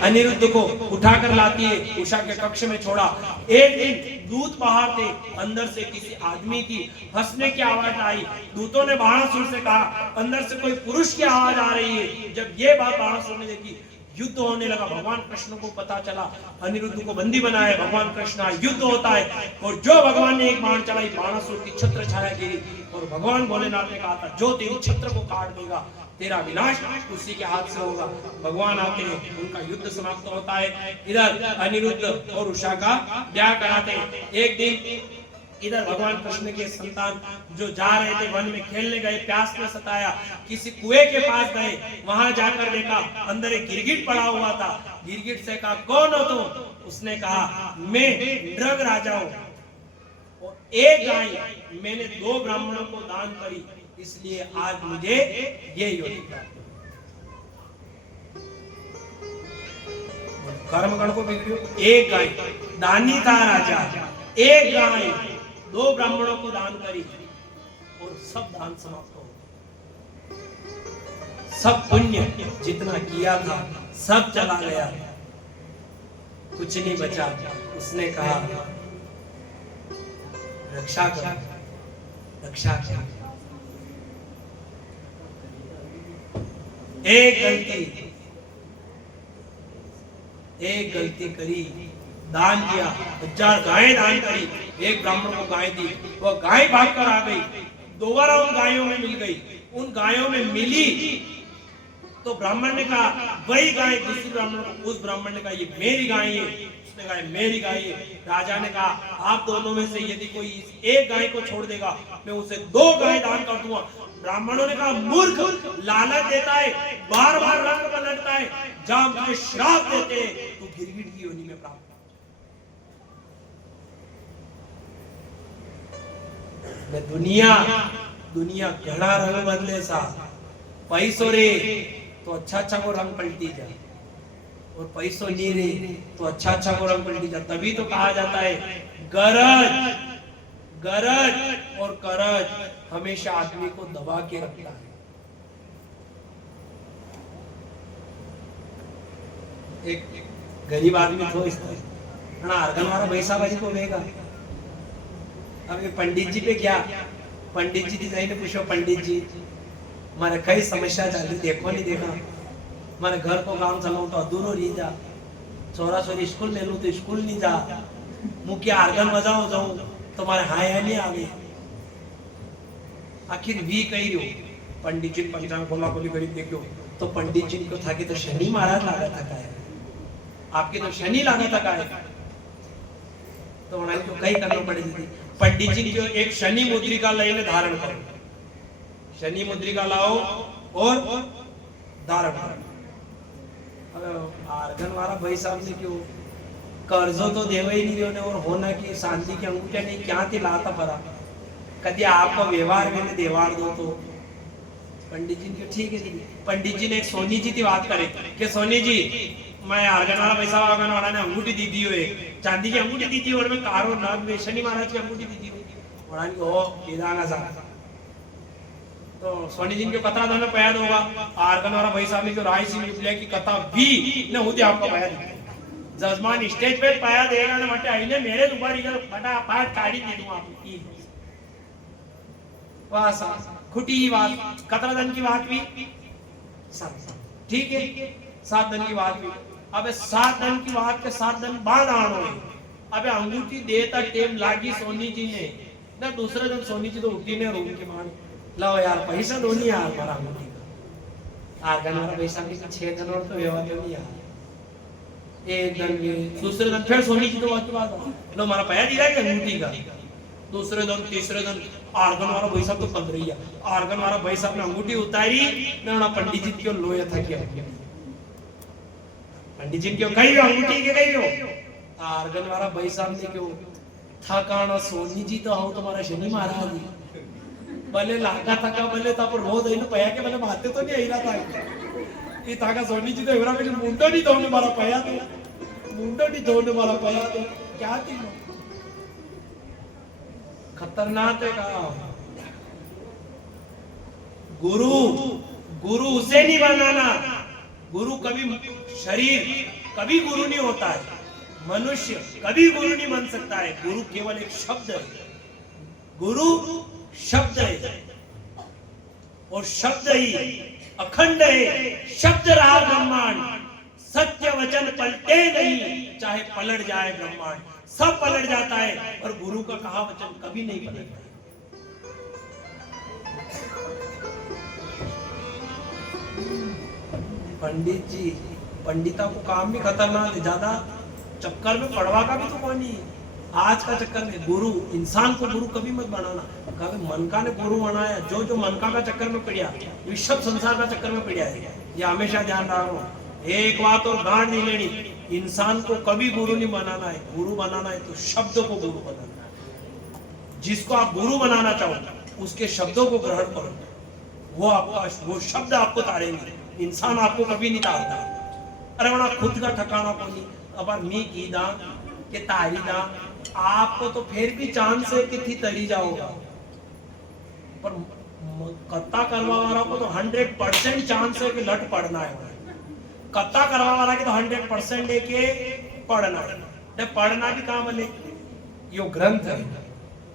अनिरुद्ध को उठाकर लाती है, उषा के कक्ष में छोड़ा। एक दिन दूत बाहर थे, अंदर से किसी आदमी की हंसने की आवाज आई। दूतों ने बाणासुर से कहा अंदर से कोई पुरुष की आवाज आ रही है। जब ये बात बाणासुर ने देखी, युद्ध होने लगा। भगवान कृष्ण को पता चला, अनिरुद्ध को बंदी बनाया भगवान कृष्ण, युद्ध होता है। और जो भगवान ने एक बाण चलाई, बाणासुर की छत्र छाया गिरी। और भगवान भोलेनाथ ने कहा था जो तेरी छत्र को काट देगा तेरा विनाश उसी के हाथ से होगा। भगवान आते हैं, उनका युद्ध समाप्त होता है। इधर अनिरुद्ध और उषा का ब्याह कराते हैं। एक दिन इधर भगवान कृष्ण के संतान जो जा रहे थे, वन में खेलने गए, प्यास ने सताया, किसी कुएं के पास गए। वहां जाकर देखा अंदर एक गिरगिट पड़ा हुआ था। गिरगिट से कहा कौन हो तुम? उसने कहा मैं नृग राजा हूं, और एक गाय मैंने 2 ब्राह्मणों को दान करी, इसलिए आज मुझे ये योनि प्राप्त। कर्मगण को बिगड़ियो, एक गाय, दानी था राजा, एक गाय 2 ब्राह्मणों को दान करी और सब दान समाप्त हो गए। सब पुण्य जितना किया था सब चला गया, कुछ नहीं बचा। उसने कहा रक्षा कर, रक्षा कर। एक गलती करी, दान किया, 1000 गायें दान करी, एक ब्राह्मण को गाय दी, वो गाय भागकर आ गई, दोबारा उन गायों में मिल गई। उन गायों में मिली तो ब्राह्मण ने कहा वही गाय, दूसरी ब्राह्मण को, उस ब्राह्मण ने कहा ये मेरी गाय है, उसने कहा मेरी गाय है। राजा ने कहा आप दोनों में से यदि कोई एक गाय को छोड़ देगा मैं उसे 2 गाय दान कर दूंगा। ब्राह्मणों ने कहा मूर्ख, लालच देता है, बार बार रंग पलटता है, जब तुझे श्राप देते हैं तो गिरगिट की योनि में प्राप्त। दुनिया घड़ा रंग बदले सा, पैसों रे तो अच्छा को रंग पलटी जाए, और पैसों नहीं रे तो अच्छा को रंग पलटी जाए। तभी तो कहा जाता है गरज और करज हमेशा आदमी को दबा के रखता है। एक गरीब आदमी थो इस तरह अर्घन वाला पैसा भाई को देगा। अब ये पंडित जी पे क्या, पंडित जी ने पूछो पंडित जी मारे कई समस्या चली, देखो नहीं देखा, मारे घर को काम चलाऊं तो अधूरो रही जा, छोरा छोरी स्कूल में लू तो स्कूल नहीं जा, मुख्य आर्गन बजाओ जाऊं तो मारे हाय नहीं आ गए। आखिर भी कही रहो पंडित जी पंचांग बोला बोली गरीब देखो तो पंडित जी को था कि तो शनि महाराज लागा था का है, आपके तो शनि लागा था का है, तो उन्हें तो कई करना पड़ेगी। पंडित जी को एक शनि मुद्रिका लઈને धारण करो, शनि मुद्रिका लाओ और धारण करो। आर्गन वाला भाई साहब ने क्यों कर्जो तो देवा ही नहीं रहे और होना की शांति की अंगूठा नहीं क्या थी लाता पड़ा, कभी आपको व्यवहार में देवार दो तो पंडित जी ने ठीक है जी। पंडित जी ने एक सोनी जी की बात करे कि सोनी जी मैं आर्गन वाला पैसा आर्गन वाला ने अंगूठी दी दी हुए, चांदी की अंगूठी दी थी और मैं कारो नाग में शनि महाराज की अंगूठी दी थी और ओ बेदांगा सा। तो सोनी जी को कतरा दोनों पैद होगा, आर्गन वाला भाई साहब ने जो राय सिंह विप्लव की कथा भी न होती आपको पैद जजमान स्टेज पे पाया देगा ना मटे आईने मेरे दुबारी का फटाफट काढ़ी दे दूं आपकी बस खुटी बात। कतरा दिन की बात भी ठीक है, 7 दिन की बात भी। अबे 7 दिन की बात के 7 दिन बाद आनो है। अबे अंगूठी देता टेम लागी सोनी जी ने ना, दूसरे दिन सोनी जी तो उठी ने रूम के मान लाओ यार पैसा दो नहीं यार मारा अंगूठी का, आर्गन वाला पैसा भी 6 दिन और तो व्यवहार नहीं यार। एक दिन दूसरे दिन फिर सोनी जी तो बात लो मारा पैसा दी रहा है अंगूठी का। दूसरे दिन तीसरे दिन आर्गन वाला भाई साहब तो बंद रही है, आर्गन वाला भाई साहब ने अंगूठी उतारी ना पंडित जी क्यों लोया था क्या, पंडित जी क्यों कही अंगूठी के कही हो, आर्गन वाला भाई साहब ने क्यों था कारण सोनी जी तो हो तुम्हारा शनि महाराज भले लागा था भले था पर रोज आई पया के भले माते तो नहीं आई रहा था ये ताका सोनी जी तो एवरा में मुंडो नहीं धोने मारा पया थे, मुंडो नहीं धोने मारा पया थे क्या थी खतरनाक है का। गुरु उसे नहीं बनाना, गुरु कभी शरीर कभी गुरु नहीं होता है, मनुष्य कभी गुरु नहीं बन सकता है। गुरु केवल एक शब्द है, गुरु शब्द है, और शब्द ही अखंड है। शब्द रहा ब्रह्मांड, सत्य वचन पलटे नहीं, चाहे पलट जाए ब्रह्मांड, सब पलट जाता है, और गुरु का कहा वचन कभी नहीं पलटता। पंडित जी, पंडिता को काम भी खतरनाक है, ज्यादा चक्कर में पड़वा का भी तो कोई नहीं। आज का चक्कर में गुरु, इंसान को गुरु कभी मत बनाना। कहा मनका ने गुरु बनाया, जो जो मनका का चक्कर में पड़ा, विश्व संसार का चक्कर में पड़ा है, ये हमेशा ध्यान रखो। एक बात और गांड नहीं लेनी, इंसान को कभी गुरु नहीं बनाना है। गुरु बनाना है तो शब्द को गुरु बनाना है। जिसको आप गुरु बनाना चाहो उसके शब्दों को ग्रहण करो, वो शब्द आपको तारेंगे। इंसान आपको कभी नहीं तारता। अरे वना खुद का ठिकाना को नहीं, अब मी की दा के तारी दा, आपको तो फिर भी चांस है कि थी तरी जाओगा, पर कत्ता करवा वाला को तो 100% चांस है कि लट पड़ना है। कत्ता करवा वाला की तो 100% है कि पढ़ना है। जब पढ़ना भी काम है, यो ग्रंथ है,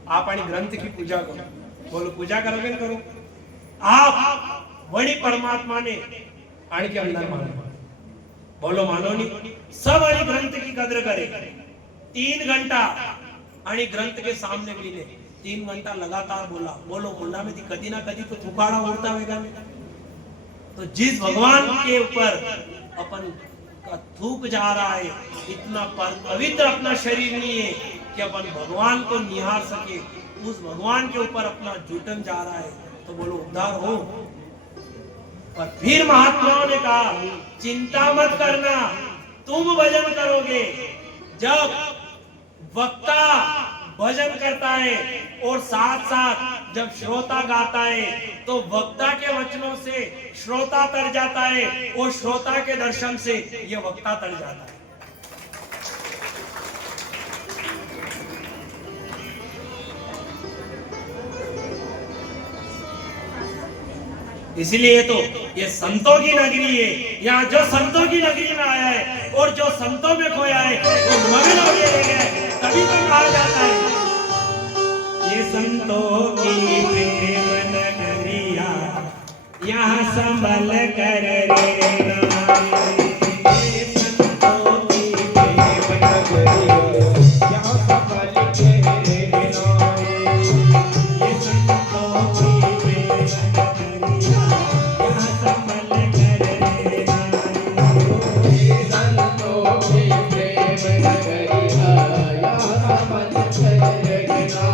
आप अपनी ग्रंथ की पूजा करो। बोलो पूजा करोगे ना करो आप, वही परमात्मा ने आणि के अंदर मानो। बोलो मानो नहीं, सब आणि ग्रंथ की कदर करे। 3 घंटा आणि ग्रंथ के सामने मिले, 3 घंटा लगातार बोला। बोलो मुंडा में कदी ना कदी तो थुकाड़ा उड़ता होगा। तो जिस भगवान के ऊपर अपन का थूक जा रहा है, इतना पवित्र अपना शरीर नहीं है कि अपन भगवान को निहार सके, उस भगवान के ऊपर अपना जूटन जा रहा है, तो बोलो उद्धार हो। पर फिर महात्माओं ने कहा चिंता मत करना, तुम भजन करोगे। जब वक्ता भजन करता है और साथ साथ जब श्रोता गाता है, तो वक्ता के वचनों से श्रोता तर जाता है, और श्रोता के दर्शन से ये वक्ता तर जाता है। इसलिए तो ये संतों की नगरी है। यहाँ जो संतों की नगरी में आया है और जो संतों में खोया है वो मगन हो गया। तभी तो कहा जाता है ये संतों की प्रेम नगरिया, यहाँ संभल कर रहना। ये संतों की प्रेम नगरिया, यहाँ संभल कर रहना। ये संतों की प्रेम नगरिया, यहाँ संभल कर रहना। ये संतों की प्रेम नगरिया, यहाँ संभल कर रहना।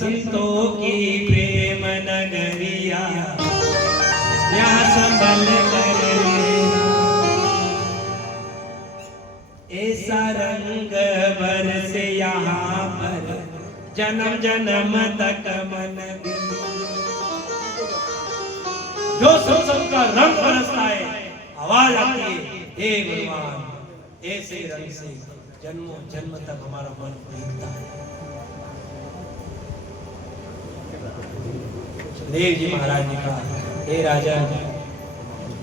संतों की प्रेम नगरिया यहाँ संभल कर ऐसा रंग बरसे यहाँ पर जन्म जन्म तक मन भी। जो संसद का रंग बरसता है, आवाज आती है, हे भगवान ऐसे रंग से जन्मों जन्म तक हमारा मन भीगता है। देव जी महाराज ने कहा, हे राजा,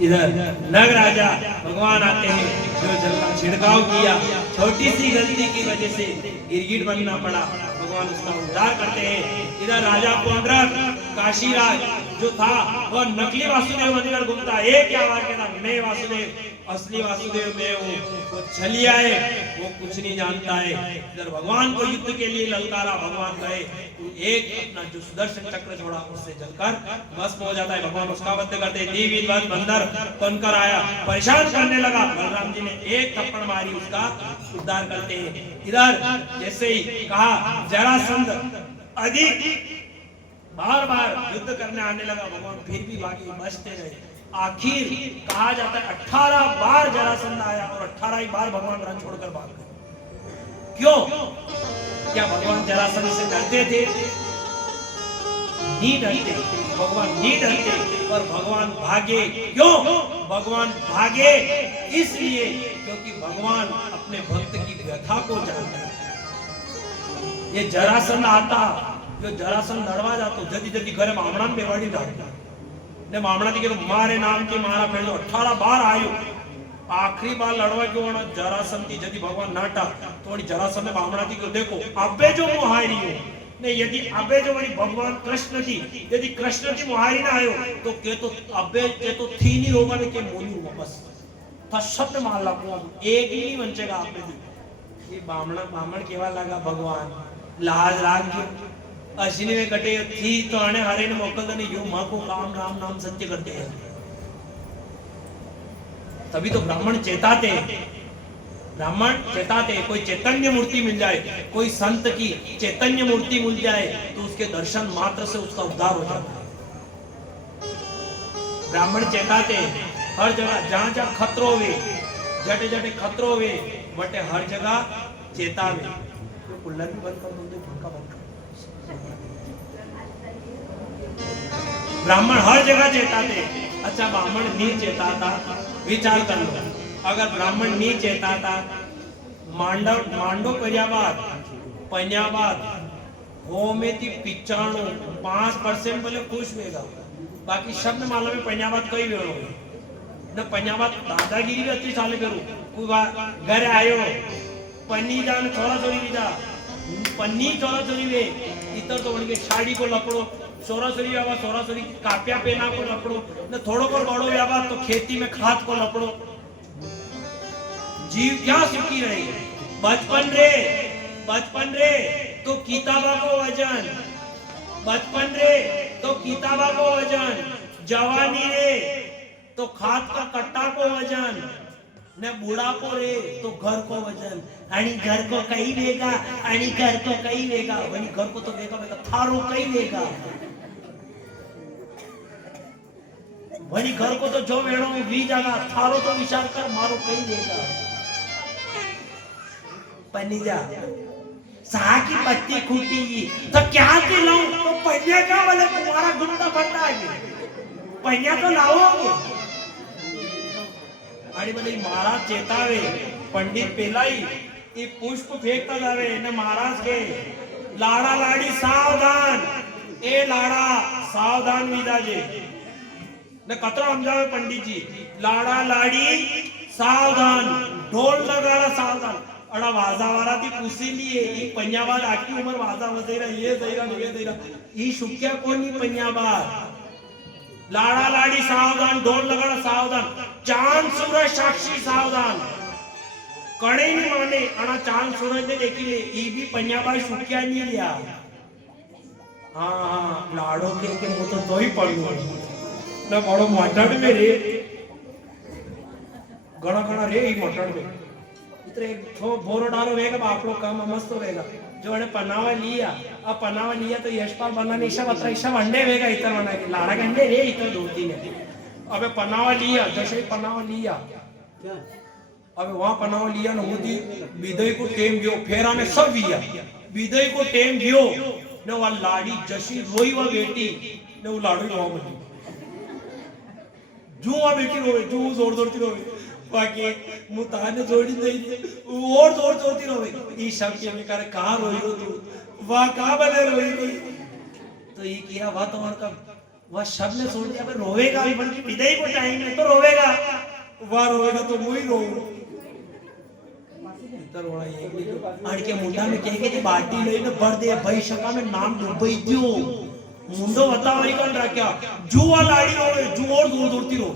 इधर नग राजा भगवान आते हैं, जो जल का छिड़काव किया, छोटी सी गलती की वजह से गिरगिट बनना पड़ा, भगवान उसका उद्धार करते हैं। इधर राजा पुंडरक काशीराज जो था वह नकली वासुदेव बनकर घूमता, एक क्या बात कहता, मैं वासुदेव, असली वासुदेव मैं हूँ। वो छलिया है, वो कुछ नहीं जानता है। इधर भगवान को युद्ध के लिए ललकारा, भगवान कहे तू एक अपना जो सुदर्शन चक्र छोड़ा उससे जलकर भस्म हो जाता है। भगवान उसका वध करते हैं। देवी बंदर बनकर आया, परेशान करने लगा, बलराम जी ने एक थप्पड़ मारी, उसका उद्धार करते हैं। इधर जैसे ही कहा जरासंध अधिक बार बार युद्ध करने आने लगा, भगवान फिर भी भागे, बचते रहे। आखिर कहा जाता है 18 बार जरासंध आया और 18 ही बार भगवान रण छोड़कर भाग गए। क्यों? क्या भगवान जरासंध से डरते थे? नहीं डरते, भगवान नहीं डरते, पर भगवान भागे। क्यों भगवान भागे? इसलिए क्योंकि भगवान अपने भक्त की व्यथा को जानते हैं। ये जरासंध आता, जो जरासंध लड़वा जातो, जल्दी जल्दी घरे मामड़ा बेवाड़ी जाता ने मामड़ा थी मारे नाम की मारा फेलो 18 बार आयो। आखिरी बार लड़वा क्यों जरासंध थी, यदि भगवान नाटा तो जरासंध ने मामड़ा थी क्यों, देखो अबे जो मुहारी हो ने, यदि अबे जो वही भगवान कृष्ण थी, यदि कृष्ण की मुहारी ना आयो तो के तो अबे के तो थी नहीं रोगा ने के मोनी वापस था शब्द मार लागू, एक ही नहीं बचेगा आपने थी। ये बामण केवा लगा, भगवान लाज राग अश्विनी में कटे थी तो आने हरे ने मोकल नहीं, यो मां को राम राम नाम सत्य करते हैं। तभी तो ब्राह्मण चेताते, ब्राह्मण चेताते, कोई चैतन्य मूर्ति मिल जाए, कोई संत की चैतन्य मूर्ति मिल जाए तो उसके दर्शन मात्र से उसका उद्धार हो जाता है। ब्राह्मण चेताते हर जगह, जहां जहां खतरो वे, जटे जटे खतरो वे बटे हर जगह चेतावे। कुल्ला भी बंद कर दो, पंखा बंद कर। ब्राह्मण हर जगह चेताते। अच्छा ब्राह्मण नहीं चेताता, विचार कर लो, अगर ब्राह्मण नहीं चेताता, मांडो कर्याबाद पन्याबाद हो में थी 95% बोले खुश होगा, बाकी शब्द माला में पन्याबाद कई वेड़ो न पन्याबाद दादागिरी भी अच्छी साले करूं, कोई घर आयो पन्नी जान छोरा छोरी भी जा, पन्नी छोरा छोरी वे इतर तो बन साड़ी को लपड़ो, छोरा छोरी व्यावा छोरा छोरी काप्या पेना को लपड़ो न, थोड़ो को बड़ो व्यावा तो खेती में खाद को लपड़ो। जीव क्या सुखी रहे? बचपन रे तो किताबा को वजन, बचपन रे तो किताबा को वजन, जवानी रे तो खाद का कट्टा को वजन, ने बुढ़ापो रे तो घर को वजन, आणि घर को कई वेगा, आणि घर को कई वेगा, वही घर को तो वेगा वेगा थारो कई वेगा, वही घर को तो जो वेणो वी जगह, थारो तो विचार कर मारो कई वेगा। पनीजा साह की पत्ती खूटी तो क्या दिलाऊं, तो पहिया का वाले तुम्हारा गुंडा बनता है, पहिया तो लाओगे। आणि बोले महाराज चेतावे, पंडित पेलाई ये पुष्प फेंकता जावे ने महाराज के लाड़ा लाड़ी सावधान, ए लाड़ा सावधान विदाजे ने कतरा समझावे पंडित जी, लाड़ा लाड़ी सावधान, ढोल लगाड़ा सावधान। अड़ा वाजावारा थी पूछी लिए ये पंजाबाद आखी उम्र वाजा वजेरा ये देरा ये शुक्या कोणी पंजाबाद, लाड़ा लाड़ी सावधान, ढोल लगाड़ा सावधान, चांद सूरज साक्षी सावधान, कड़े नहीं माने अना चांद सूरज ने देखी ले ये भी पंजाबाद शुक्या नहीं लिया। हाँ लाड़ो के मुँह तो ही पड़ो ना बड़ो मोटड़ में रे, गणा गणा रे ही मोटड़ में इत्र एक थो भोरो डालो वेगा बापड़ो काम मस्त होगा जो ने पनावा लिया अब पनावा लिया तो यशपाल बनाने ईशा बता ईशा अंडे वेगा इतर बना के लाड़ा के अंडे रे इतर दो तीन है अबे पनावा लिया जैसे पनावा लिया अबे वहां पनावा लिया न होती विदय को टेम गयो फेरा ने सब लिया विदय को टेम गयो ने वा लाड़ी जशी रोई वा बेटी ने वो लाड़ू वहां बनी जो वा बेटी रोए जो जोर जोरती रोए बाकी मुताने जोड़ी नहीं और जोर जोरती रोए ये सब के में करे कहां रोई रो तू वाह कहां बने रोई तो ये किया वाह तो का वह शब्द ने छोड़ दिया रोवेगा भी बल्कि विदाई को टाइम में तो रोवेगा वह रोवेगा तो मुई रो इतर वाला ये अड़के मुंडा में कह के बाटी लઈને भर दे भाई शका में नाम डूबई दियो मुंडो बतावई कौन राख्या जुआ लाड़ी रोवे जु और दूर दूरती रो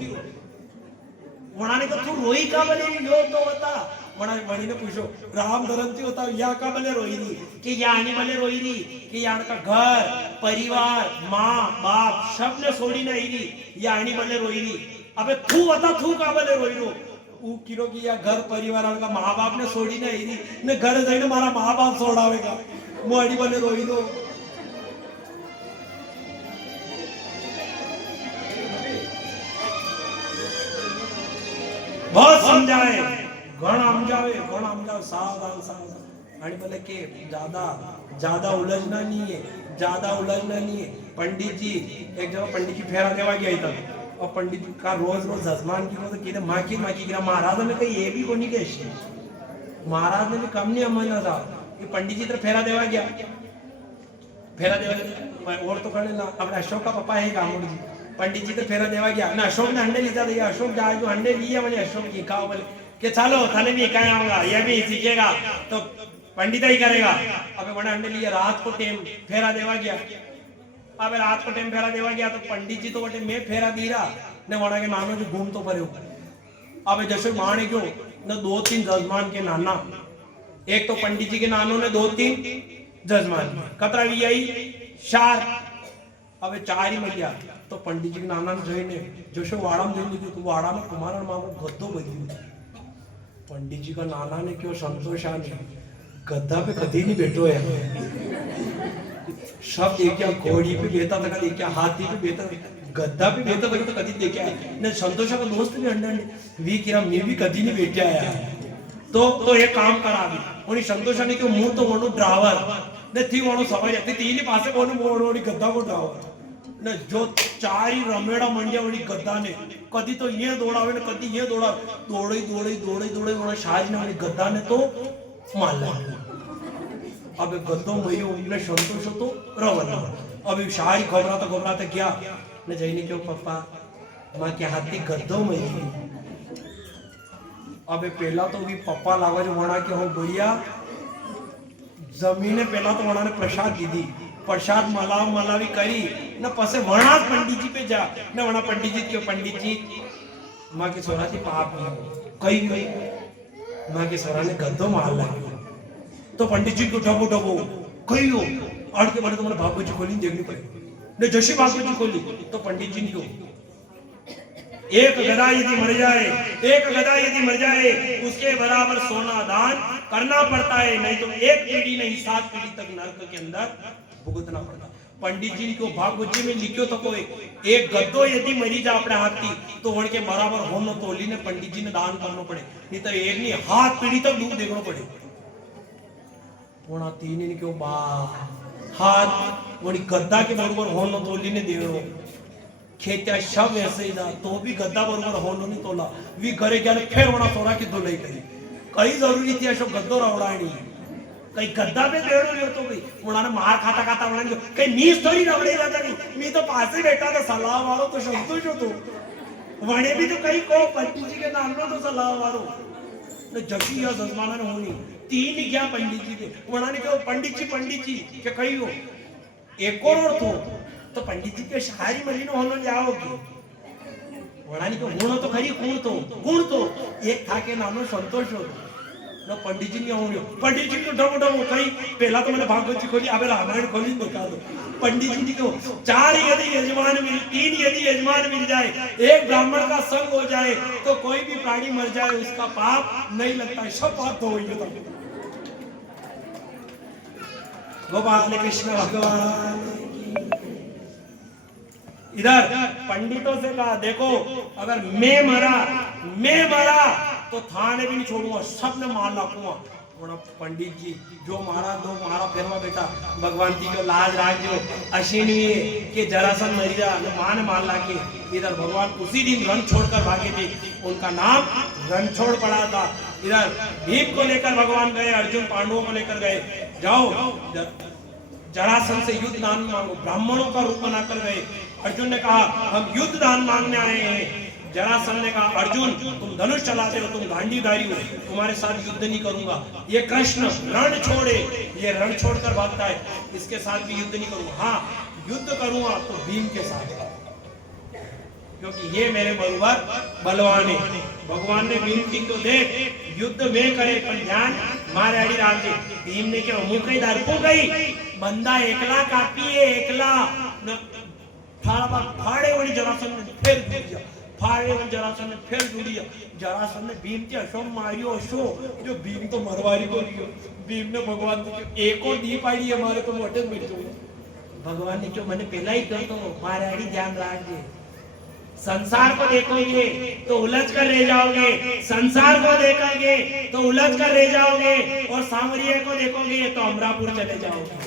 वणाने को तू रोई का बने लो तो बता वणा वणी ने पूछो राम धरमती होता या का बने रोई री कि यानी बने रोई री कि यान का घर परिवार मां बाप सब ने छोड़ी नहीं री यानी बने रोई री अबे तू बता तू का बने रोई रो ऊ किरो की या घर परिवार का मां बाप ने छोड़ी नहीं री ने घर जाने मारा मां बाप छोड़ावेगा मोड़ी बने रोई रो बहुत समझाए गण समझावे सावधान आणि बोले के ज्यादा उलझना नहीं है पंडित जी एक जगह पंडित जी फेरा देवा गया था और पंडित जी का रोज जजमान की तो कि माकी गिरा महाराज ने कही ये भी कोनी के महाराज ने भी कम नहीं अमलना था कि पंडित जी तरफ फेरा देवा गया और तो करने ना अपने अशोक का पापा है गामोड़ जी पंडित जी तो फेरा देवा गया ना अशोक ने अंडे लेता था अशोक जाए जो अंडे लिए मैंने अशोक जी खाओ बोले कि चलो थाने भी क्या आऊंगा ये भी सीखेगा तो पंडित ही करेगा अबे बड़े अंडे लिए रात को टेम फेरा देवा गया अबे रात को टेम फेरा देवा गया तो पंडित जी तो बटे मैं फेरा दी रहा ने वड़ा के नानो जो घूम तो परे अबे जैसे माने क्यों न 2-3 जजमान के नाना एक तो पंडित जी के नानों ने 2-3 जजमान कतरा भी आई 4 अबे 4 ही मर गया तो पंडित जी के नाना ने જોઈને જોશો વાડામાં જોઈ લીધું તો વાડામાં કુમારણ મામો ગદ્દો બન્યો पंडित जी का नाना ने क्यों संतोषा ने गद्दा पे कभी नहीं बैठो है सब देखा घोड़ी पे बेता था देखा हाथी पे बेता गद्दा पे बेता था तो कभी देखा ने संतोषा का दोस्त भी अंडा वी किरा मैं भी कभी नहीं बैठा है तो ये काम करा भी उन्हीं संतोषा ने क्यों मुंह तो वणो ड्राइवर ने थी वणो समझ आती तीन ही पासे कोने मोड़ गद्दा को ड्राइवर ने जो 4 ही रमेड़ा मंडिया वड़ी गद्दा ने कदी तो ये दौड़ावे ने कदी ये दौड़े वणा शाज ने वड़ी गद्दा ने तो मार ला अब गद्दो मयो ने संतोष तो रवल अब शाही घबराता क्या ने जईने क्यों पप्पा मां के हाथी गद्दो मयो अब पहला तो भी पप्पा लावा जो वणा के हो बढ़िया जमीने पहला तो वणा ने प्रसाद दीदी प्रसाद मलावी करी न पसे वणा पंडित जी पे जा न वणा पंडित जी क्यों पंडित जी मां के सोरा थी पाप कई मां के सोरा ने गद्दो मार लगी तो पंडित जी को डबो कई हो अड़ के बड़े तुम्हारे बाबू जी खोली देखनी पड़ी ने जशी बाबू जी खोली तो पंडित जी ने एक गधा यदि मर जाए उसके बराबर सोना दान करना पड़ता है नहीं तो एक पीढ़ी नहीं 7 पीढ़ी तक नरक के अंदर भुगतना पड़ता पंडित जी को भागवत जी में लिखो तो कोई एक गद्दो यदि मरी जा अपने हाथ की तो वण के बराबर होनो तोली ने पंडित जी ने दान करना पड़े नहीं तो एक नहीं 7 पीढ़ी तक दूध देखना पड़े वणा 3 ने क्यों बा हाथ वणी गद्दा के बराबर होनो तोली ने देवो खेत्या शव ऐसे ही तो भी गद्दा बरोबर होनो नहीं तोला वी घरे गया फिर वणा सोरा की धुलाई करी कई जरूरी थी अशोक गद्दो रवड़ाणी कई गद्दा पे देड़ो लियो तो भाई वणा ने मार खाता वणा ने कई नीस थोड़ी रवड़ी रहता नहीं मी तो पास ही बैठा था सलाह वालो तो संतोष हो तो वणे भी तो कई को पंडित जी के नाम लो तो सलाह वालो ने जशी या जजमाना ने होनी 3 गया पंडित जी के वणा ने कहो पंडित जी के कई हो एक और तो पंडित जी के शारी मरीनो होनो जाओगे वणानी को गुण तो खरी गुण तो एक था के नानो संतोष हो ना पंडित जी नहीं होंगे, पंडित जी को डमो डमो कहीं पहला तो मैंने भागवत जी खोली, अब रामायण खोली निकाल दो। पंडित जी को 4 यदि यजमान मिल 3 यदि यजमान मिल जाए, एक ब्राह्मण का संग हो जाए तो कोई भी प्राणी मर जाए उसका पाप नहीं लगता, सब पाप तो वही होता। गोपाल कृष्ण भगवान। इधर पंडितों से कहा देखो अगर मैं मरा तो थाने भी नहीं छोड़ूंगा, सबने मार लाऊंगा। पंडित जी जो मारा दो मारा फिरवा बेटा भगवान जी को लाज राख जो अश्विनी के जरासन मरिया मां ने मार ला के। इधर भगवान उसी दिन रण छोड़कर भागे थे, उनका नाम रणछोड़ पड़ा था। इधर भीम को लेकर भगवान गए, अर्जुन पांडवों को लेकर गए, जाओ जरासन से युद्ध दान मांगो, ब्राह्मणों का रूप बनाकर गए। अर्जुन ने कहा हम युद्ध दान मांगने आए हैं। जरासन ने कहा अर्जुन तुम धनुष चलाते हो, तुम गांडीवधारी हो, तुम्हारे साथ युद्ध नहीं करूंगा। ये कृष्ण रण छोड़े, ये रण छोड़कर भागता है, इसके साथ भी युद्ध नहीं करूंगा। हाँ युद्ध करूंगा तो भीम के साथ, क्योंकि ये मेरे बलवर बलवान है। भगवान ने विनती तो देख युद्ध में करे पर ध्यान मारे अड़ी राम जी। भीम ने क्या मुंह कहीं दरपो गई, बंदा एकला कापी है, एकला फाड़े वाली जरासन ने फिर डूब गया, फाड़े वाली जरासन ने फिर डूब गया। जरासन ने भीम के अशो मारियो अशो, जो भीम तो मरवारी को लियो। भीम ने भगवान को एको दी पाड़ी हमारे तो मोटे मिल गए। भगवान ने जो मैंने पहला ही कहा तो मारे अड़ी ध्यान रखिए, संसार को देखोगे तो उलझ कर रह जाओगे, संसार को देखोगे तो उलझ कर रह जाओगे, और सांवरिया को देखोगे तो अमरापुर चले जाओगे।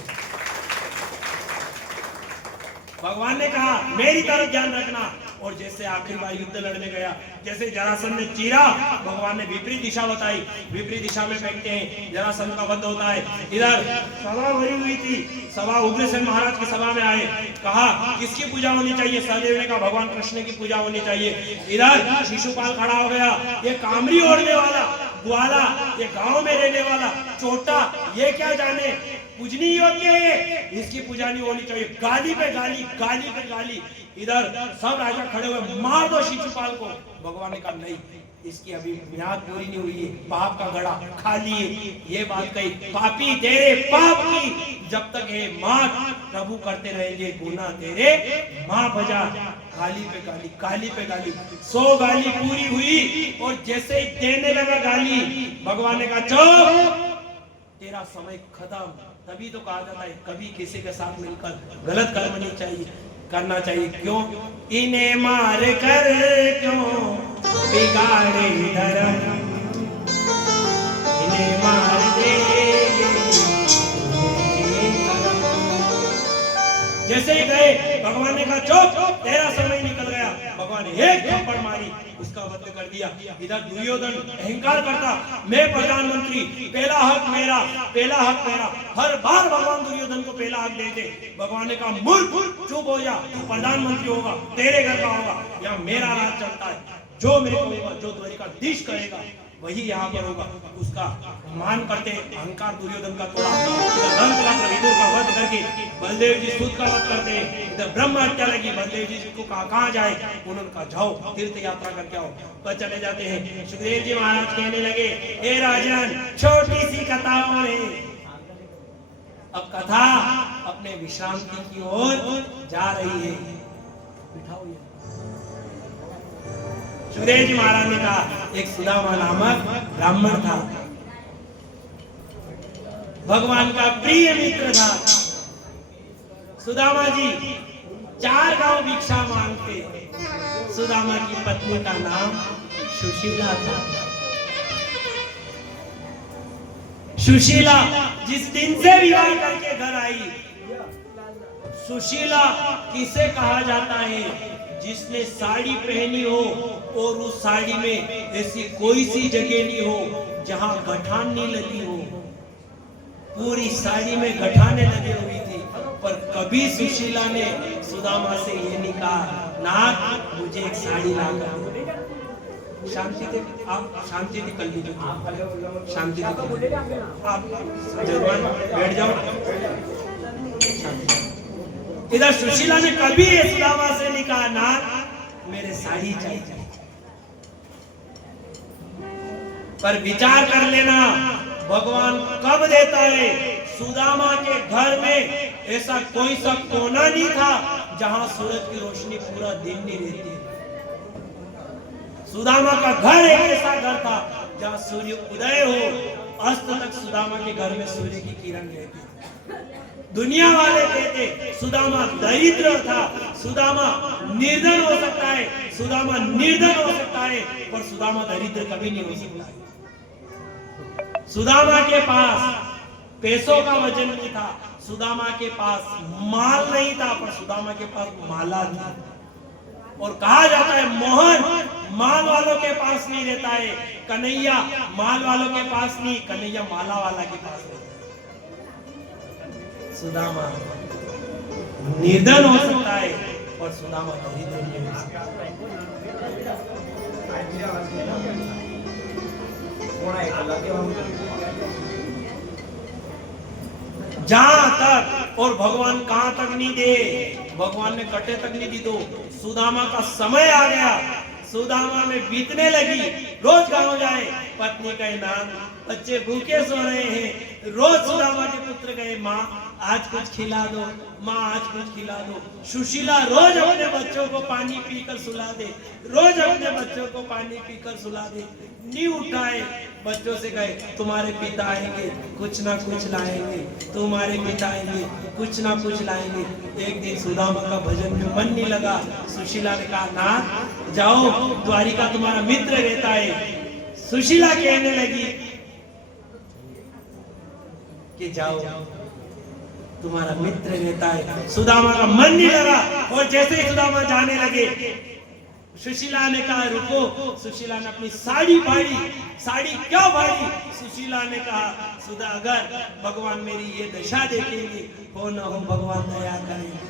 भगवान ने कहा मेरी तरफ ध्यान रखना। और जैसे आखिरी बार युद्ध लड़ने गया, जैसे जरासंध ने चीरा, भगवान ने विपरीत दिशा बताई, विपरीत दिशा में फेंकते हैं, जरासंध का वध होता है। इधर सभा भरी हुई थी, सभा उग्रसेन महाराज की सभा में आए, कहा किसकी पूजा होनी चाहिए? सहदेव ने कहा भगवान कृष्ण की पूजा होनी चाहिए। इधर शिशुपाल खड़ा हो गया, ये कामरी ओढ़ने वाला ग्वाला, ये गांव में रहने वाला चोटा, ये क्या जाने पूजनी योग्य है, इसकी पूजा नहीं होनी चाहिए। गाली पे गाली, गाली पे गाली। इधर सब राजा खड़े हुए, मार दो शिशुपाल को। भगवान ने कहा नहीं, इसकी अभी मियाद पूरी नहीं हुई है, पाप का घड़ा खाली है। ये बात कही, पापी तेरे पाप की जब तक है माँ प्रभु करते रहेंगे गुना तेरे माँ बजा। गाली पे गाली, गाली पे गाली, 100 गाली पूरी हुई, और जैसे ही देने लगा गाली, भगवान ने कहा चुप, तेरा समय खत्म। तभी तो कहा जाता है कभी किसी के साथ मिलकर गलत कर्म नहीं चाहिए करना चाहिए। क्यों? इन्हें मार कर क्यों बिगाड़े धर्म, इन्हें मार दे। जैसे ही गए भगवान ने कहा चुप, तेरा समय निकल गया। भगवान ने एक थप्पड़ मारी, उसका वध कर दिया। इधर दुर्योधन अहंकार करता, मैं प्रधानमंत्री, पहला हक मेरा, पहला हक मेरा। हर बार भगवान दुर्योधन को पहला हक देते। भगवान ने कहा मूर्ख चुप हो जा, तू प्रधानमंत्री होगा, तेरे घर का होगा, यहाँ मेरा राज चलता है। जो मैं कहूंगा, जो द्वारिकाधीश करेगा वही यहाँ पर होगा। उसका मान करते अहंकार दुर्योधन का तोड़ा। विदुर का वध करके बलदेव जी सूत का वध करते। इधर ब्रह्म हत्या लगी, बलदेव जी को कहाँ जाए? उन्होंने कहा जाओ तीर्थ यात्रा करके आओ। पर चले जाते हैं। सुखदेव जी महाराज कहने लगे, हे राजन, छोटी सी कथाओं में अब कथा अपने विश्रांति की ओर जा रही है। बिठाओ। सुखदेव जी महाराज ने कहा एक सुदामा नामक ब्राह्मण था, भगवान का प्रिय मित्र था। सुदामा जी 4 गांव भिक्षा मांगते। सुदामा की पत्नी का नाम सुशीला था। सुशीला जिस दिन से विवाह करके घर आई, सुशीला किसे कहा जाता है? जिसने साड़ी पहनी हो और उस साड़ी में ऐसी कोई सी जगह नहीं हो जहां गठान नहीं लगी हो। पूरी साड़ी में गठाने लगी हुई थी, पर कभी सुशीला ने सुदामा से ये नहीं कहा नाथ मुझे एक साड़ी ला कर। शांति से आप शांति से कर लीजिए, शांति से आप जजमान बैठ जाओ। इधर सुशीला ने कभी सुदामा से नहीं कहा नाथ मेरे साड़ी चाहिए। पर विचार कर लेना, भगवान कब देता है। सुदामा के घर में ऐसा कोई सा कोना नहीं था जहां सूरज की रोशनी पूरा दिन नहीं रहती। सुदामा का घर एक ऐसा घर था जहां सूर्य उदय हो अस्त तक सुदामा के घर में सूर्य की किरण रहती। दुनिया वाले कहते सुदामा दरिद्र था, सुदामा निर्धन हो सकता है, सुदामा निर्धन हो सकता है, पर सुदामा दरिद्र कभी नहीं हो सकता है। सुदामा के पास पैसों का वजन नहीं था, सुदामा के पास माल नहीं था, पर सुदामा के पास माला थी। और कहा जाता है मोहन माल वालों के पास नहीं रहता है, कन्हैया माल वालों के पास नहीं, कन्हैया माला वाला के पास रहता है। सुदामा निर्धन हो सकता है और सुदामा दरिद्र नहीं हो सकता। जहां तक और भगवान कहां तक नहीं दे, भगवान ने कटे तक नहीं दी। तो सुदामा का समय आ गया, सुदामा में बीतने लगी। रोज गांव जाए, पत्नी कहे नाम, बच्चे भूखे सो रहे हैं। रोज सुदामा के पुत्र कहे माँ आज कुछ खिला दो, माँ आज कुछ खिला दो। सुशीला रोज अपने बच्चों को पानी पीकर सुला दे, रोज अपने बच्चों को पानी पीकर सुला दे। नहीं उठाए, बच्चों से कहे तुम्हारे पिता आएंगे कुछ ना कुछ लाएंगे, तुम्हारे पिता आएंगे कुछ ना कुछ लाएंगे। एक दिन सुदामा का भजन में मन नहीं लगा, सुशीला ने कहा ना जाओ, द्वारिका तुम्हारा मित्र रहता है। सुशीला कहने लगी कि जाओ तुम्हारा मित्र रहता है। सुदामा का मन नहीं लगा, और जैसे ही सुदामा जाने लगे, सुशीला ने कहा रुको। सुशीला ने अपनी साड़ी फाड़ी। साड़ी क्यों फाड़ी? सुशीला ने कहा सुधा अगर भगवान मेरी ये दशा देखेंगे, हो न हो भगवान दया करेंगे।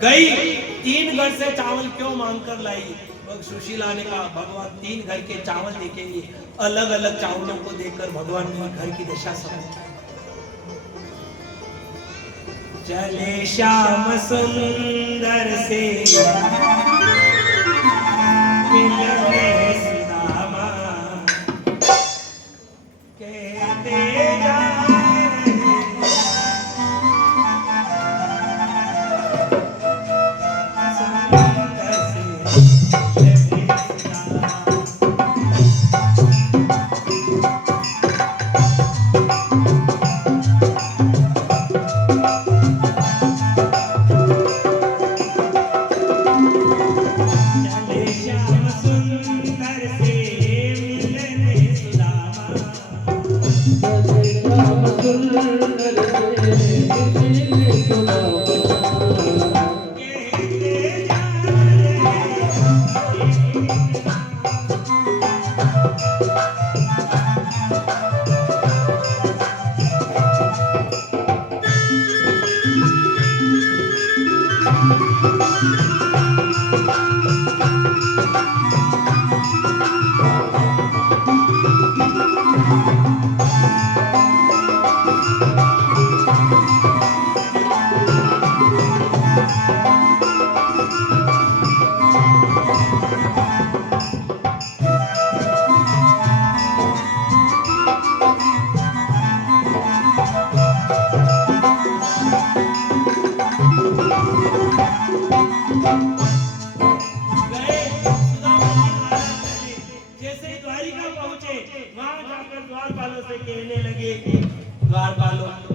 गई 3 घर से चावल क्यों मांग कर लाई? सुशीला ने कहा भगवान 3 घर के चावल देखेंगे, अलग अलग चावलों को देखकर भगवान मेरे घर की दशा समझ। चले श्याम सुंदर से मिलने सुदामा, कहते जा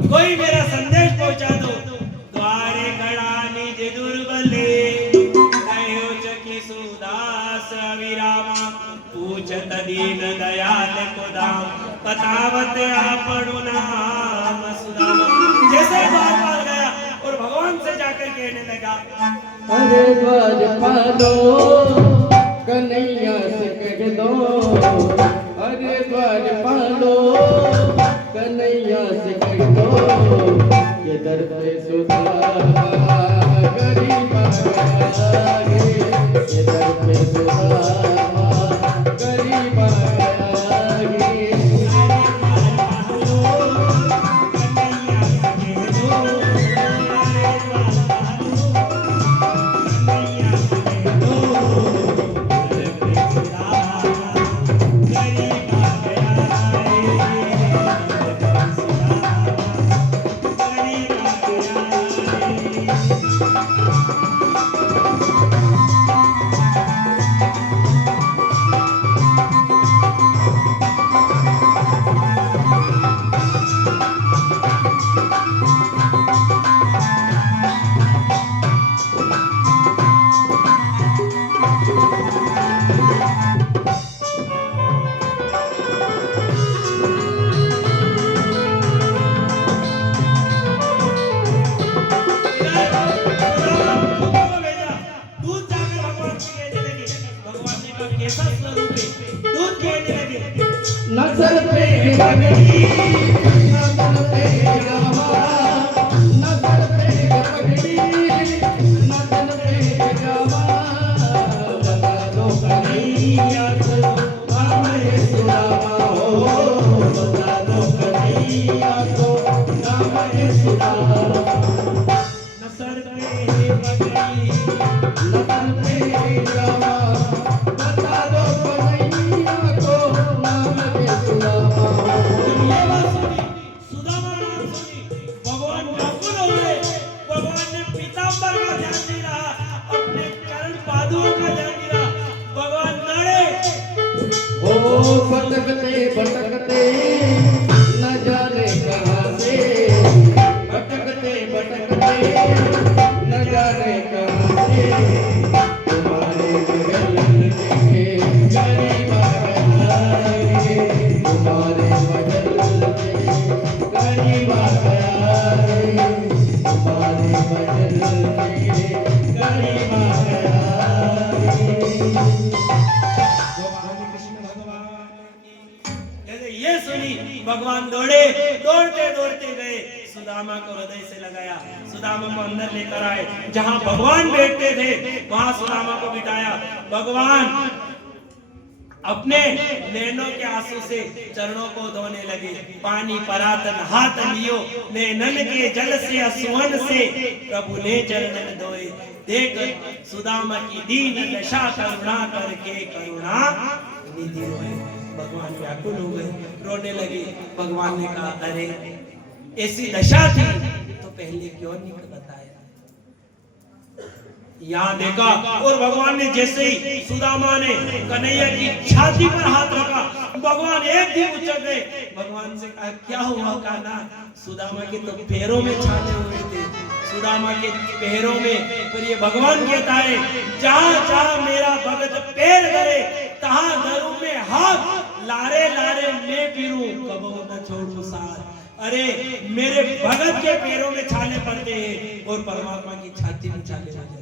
कोई मेरा संदेश पहुंचा दो। द्वारे खड़ा निज दुर्बले, कहो चकी सुदास विरामा, पूछत दीन दयाल को दाम, बतावत आपनु नाम सुदामा। जैसे द्वारपाल गया और भगवान से जाकर कहने लगा अरे द्वारपालो कन्हैया से कह दो, अरे द्वारपालो कन्हैया से कह दो, ये दर पे सुदामा गरीब आगे, ये दर पे सुदामा गरीब आगे। गरीब आ गया। कहने लगे, नजर पे पगड़ी नजर पे गवा नजर पे पगड़ी नजर पे गवा बता दो कन्हैया को नाम है सुदामा हो बता दो कन्हैया को नाम है सुदामा नसर पे पगड़ी नजर पे गवा बता दो कन्हैया को नाम है सुदामा जब ये बात सुनी, सुदामा ने बात सुनी, भगवान व्याकुल हुए। भगवान ने पीताम्बर का ध्यान दिया, अपने चरण पादुओं का ध्यान दिया। भगवान लड़े, ओ भटकते भटकते न जाने कहाँ से भटकते भटकते न जाने कहाँ से तुम्हारे बगल के गरीब आ गए तुम्हारे बगल के गरीब आ गए तुम्हारे बगल के गरीब आ गए भगवान कृष्ण भगवान की। कहते ये सुनी, भगवान दौड़े, दौड़ते दौड़ते गए, सुदामा को हृदय से लगाया, सुदामा को अंदर लेकर आए, जहां भगवान बैठते थे वहां सुदामा को बिठाया। भगवान अपने नैनों के आंसू से चरणों को धोने लगे। पानी परातन हाथ लियो, नैनन के जल से असुवन से प्रभु ने चरणन धोए। देख सुदामा की दीन दशा करुणा करके करुणा निधि रोए। भगवान व्याकुल हो गए, रोने लगे। भगवान ने कहा, अरे ऐसी दशा थी तो पहले क्यों नहीं बताया। यहाँ देखा और भगवान ने जैसे ही सुदामा ने कन्हैया की छाती पर हाथ रखा, भगवान एक दिन उछल गए। भगवान से कहा, क्या हुआ कान्हा? सुदामा के तो पैरों में छाले हुए थे, सुदामा के पैरों में। पर ये भगवान कहता है, जहां जहां मेरा भगत पैर करे तहां धरूं में हाथ, लारे लारे मैं फिरूं कबो न छोड़ूं साथ। अरे मेरे भगत के पैरों में छाले पड़ते हैं और परमात्मा की छाती में छाले पड़ते हैं।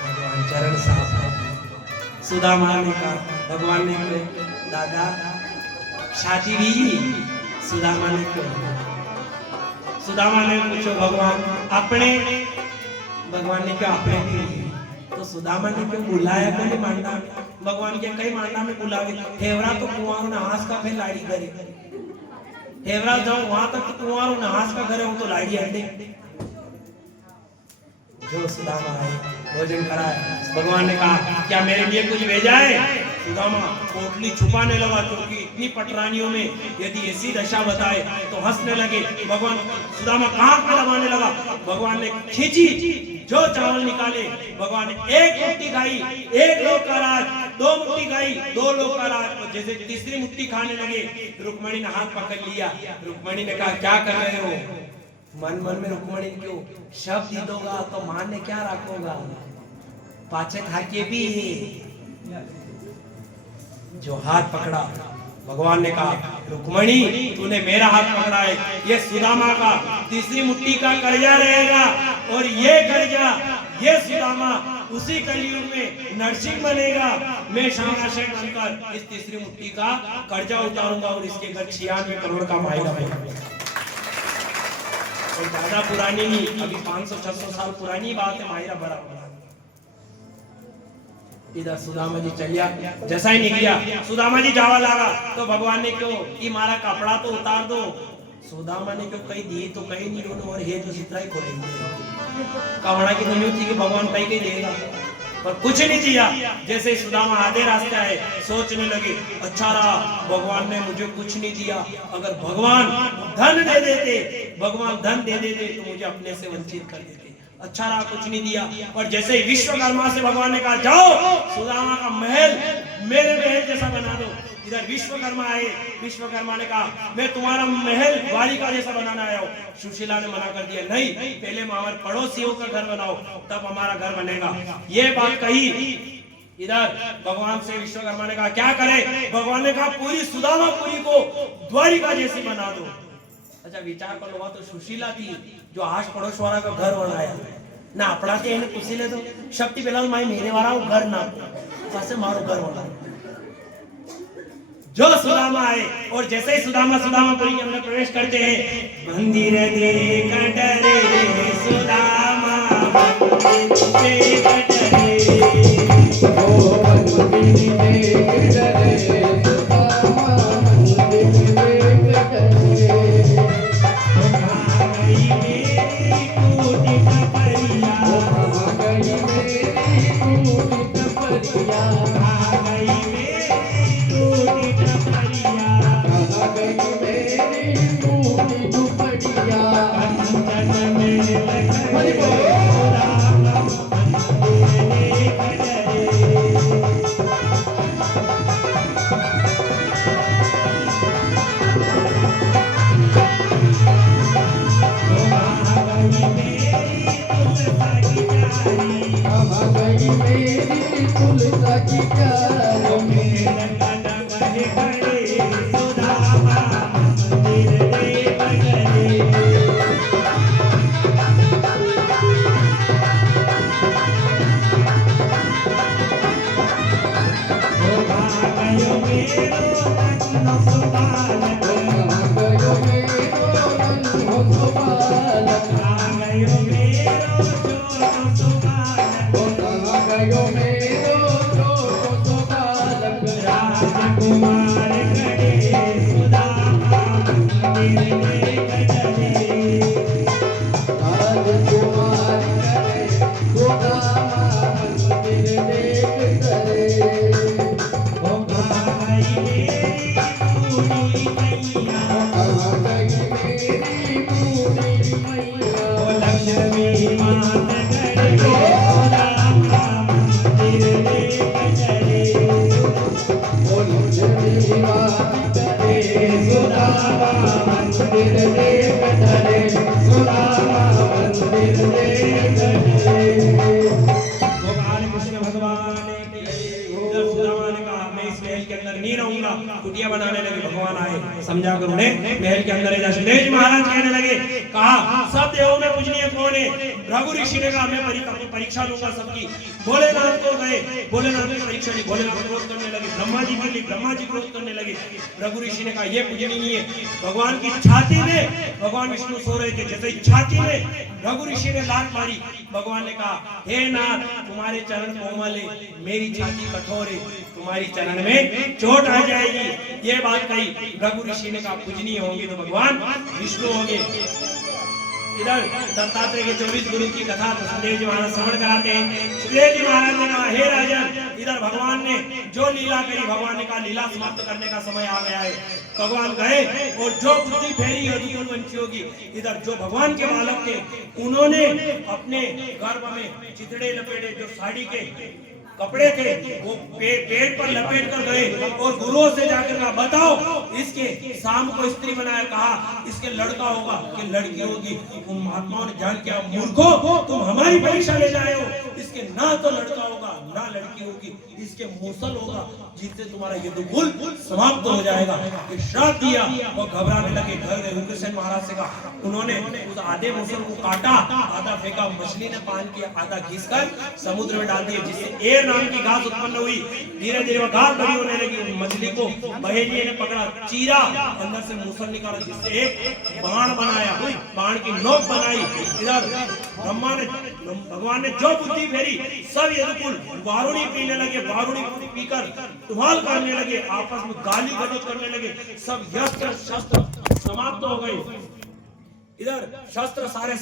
भगवान चरण साफ है। सुदामा ने कहा, भगवान ने कहा, दादा शादी भी सुदामा ने क्यों? सुदामा ने पूछो भगवान अपने, भगवान ने कहा अपने भी। तो सुदामा ने क्यों बुलाया को नहीं मांडा में? भगवान के कई मांडा में बुलावे। हेवरा तो कुंवारों ने हास का फिर लाड़ी करे, हेवरा जाओ वहां तक तो कुंवारों ने हास का करे, वो तो लाड़ी अंडे। जो सुदामा आए भोजन कराए, भगवान ने कहा, क्या मेरे लिए कुछ भेजा है? सुदामा पोटली छुपाने लगा, क्योंकि इतनी पटरानियों में यदि ऐसी दशा बताए तो हंसने लगे। भगवान सुदामा कांख में दबाने लगा। भगवान ने खींची, जो चावल निकाले, भगवान ने एक मुट्ठी खाई, एक लोग का राज, दो मुट्ठी खाई, दो लोग का राज। और जैसे तीसरी मुट्ठी खाने लगे, रुक्मणी ने हाथ पकड़ लिया। रुक्मणी ने कहा, क्या कर रहे हो? मन मन में रुक्मणी क्यों शब्द ही दोगा तो मान ने क्या रखोगा, पाचे खाके भी। जो हाथ पकड़ा, भगवान ने कहा, रुक्मणी तूने मेरा हाथ पकड़ा है, ये सुदामा का तीसरी मुट्ठी का कर्जा रहेगा, और ये कर्जा, ये सुदामा उसी कलयुग में नरसिंह बनेगा। मैं शामाशय बनकर इस तीसरी मुट्ठी का कर्जा उतारूंगा और इसके घर 96 करोड़ का मायना बनेगा। ज्यादा पुरानी नहीं, अभी 500-600 साल पुरानी बात है, मायरा बड़ा बड़ा। इधर सुदामा जी चलिया, जैसा ही निकलिया सुदामा जी जावा लगा तो भगवान ने क्यों कि मारा कपड़ा तो उतार दो। सुदामा ने क्यों कहीं दिए तो कहीं नहीं, दोनों और हे जो सितरा ही खोलेंगे। कपड़ा की दुनिया थी कि भगवान कहीं कहीं देगा, पर कुछ नहीं दिया। जैसे सुदामा आधे रास्ते आए, सोचने लगे, अच्छा रहा भगवान ने मुझे कुछ नहीं दिया, अगर भगवान धन दे देते, भगवान धन दे देते तो मुझे अपने से वंचित कर देते। अच्छा रहा कुछ नहीं दिया। और जैसे ही विश्वकर्मा से भगवान ने कहा, जाओ सुदामा का महल मेरे महल जैसा बना दो। इधर विश्वकर्मा आए, विश्वकर्मा ने कहा, मैं तुम्हारा महल द्वारिका जैसा बनाना आया हूँ। सुशीला ने मना कर दिया, नहीं पहले हमारे पड़ोसियों का घर बनाओ तब हमारा घर बनेगा। ये बात कही। इधर भगवान से विश्वकर्मा ने कहा, क्या करे? भगवान ने कहा, पूरी सुदामापुरी को द्वारिका जैसी बना दो। अच्छा विचार कर लो, तो सुशीला थी जो आस पड़ोस वाला का घर बनाया, ના આપણાથી એને પૂછી લેતો શક્તિ પેલા માય મેરે વાળા ઘર ના પાસે મારો ઘર वाला जो सुदामा आए और जैसे ही सुदामापुरी के अंदर प्रवेश करते हैं मंदिर देख डरे सुदामा मंदिर देख डरे ओ मंदिर देख डरे सुदामा मंदिर देख डरे आ गई मेरी टूटी टपरिया आ गई मेरी टूटी टपरिया आ गई मेरी टूटी टपरिया आ गई मेरी टूटी टपरिया अंजन में लग गए सुदामा मंदिर देख डरे आ गई मेरी तुलसा की प्यारी राजकुमार करे सुदामा मंदिर देख डरे राजकुमार करे सुदामा मंदिर देख डरे ओ भाई मेरी पूरी मैया आ गई मेरी पूरी मैया ओ लक्ष्मी मात करे सुदामा मंदिर देख डरे ओ लक्ष्मी मात करे सुदामा मंदिर देख डरे सुदामा मंदिर देख डरे गोपाल कृष्ण भगवान की जय। सुदामा ने कहा मैं इस महल के अंदर नहीं रहूंगा कुटिया बनाने लगे भगवान आए समझा कर उन्हें महल के अंदर सुदेव जी महाराज कहने लगे कहा सब देवों में पूजनीय कौन है रघु ऋषि ने कहा मैं परीक्षा लूंगा सबकी भोलेनाथ को गए भोलेनाथ की परीक्षा ली भोलेनाथ क्रोध करने लगे ब्रह्मा जी बोली ब्रह्मा जी क्रोध करने लगे रघु ऋषि ने कहा ये पूजनीय नहीं है भगवान की छाती में भगवान विष्णु सो रहे थे जैसे ही छाती में रघु ऋषि ने लात मारी भगवान ने कहा हे नाथ तुम्हारे चरण कोमल है मेरी छाती कठोर है तुम्हारी चरण में चोट आ जाएगी ये बात कही रघु ऋषि ने कहा पूजनीय होंगे तो भगवान विष्णु होंगे इधर दत्तात्रेय के 24 गुरु की कथा तो सुखदेव जी महाराज श्रवण कराते हैं सुखदेव जी महाराज ने कहा हे राजन इधर भगवान ने जो लीला करी भगवान ने कहा लीला समाप्त करने का समय आ गया है भगवान गए और जो बुद्धि फेरी यदुकुल वंशियों की इधर जो भगवान के बालक थे उन्होंने अपने गर्भ में चितड़े लपेटे जो साड़ी के कपड़े थे वो पेट पर लपेट कर गए और गुरुओं से जाकर कहा बताओ इसके शाम को स्त्री बनाया कहा इसके लड़का होगा कि लड़की होगी उन महात्माओं ने जान किया मूर्खों तुम हमारी परीक्षा ले जाए हो इसके ना तो लड़का होगा ना लड़की होगी इसके मूसल होगा जिससे तुम्हारा यदुकुल समाप्त हो जाएगा ये श्राप दिया और घबराने लगे घर गए उग्रसेन महाराज से कहा उन्होंने उस आधे मूसल को काटा आधा फेंका मछली ने पान किया आधा घिसकर समुद्र में डाल दिया जिससे एर नाम की घास उत्पन्न हुई धीरे धीरे वह घास बड़ी होने लगी उस मछली को बहेलिए ने पकड़ा चीरा अंदर से मूसल निकाला जिससे एक बाण बनाया बाण की नोक बनाई इधर ब्रह्मा ने भगवान ने जो बुद्धि फेरी सब यदुकुल वारुणी पीने लगे वारुणी पीकर तुम्हाल करने लगे आपस में गाली गलौज करने लगे सब यस्त्र शस्त्र समाप्त हो गए इधर शस्त्र सारे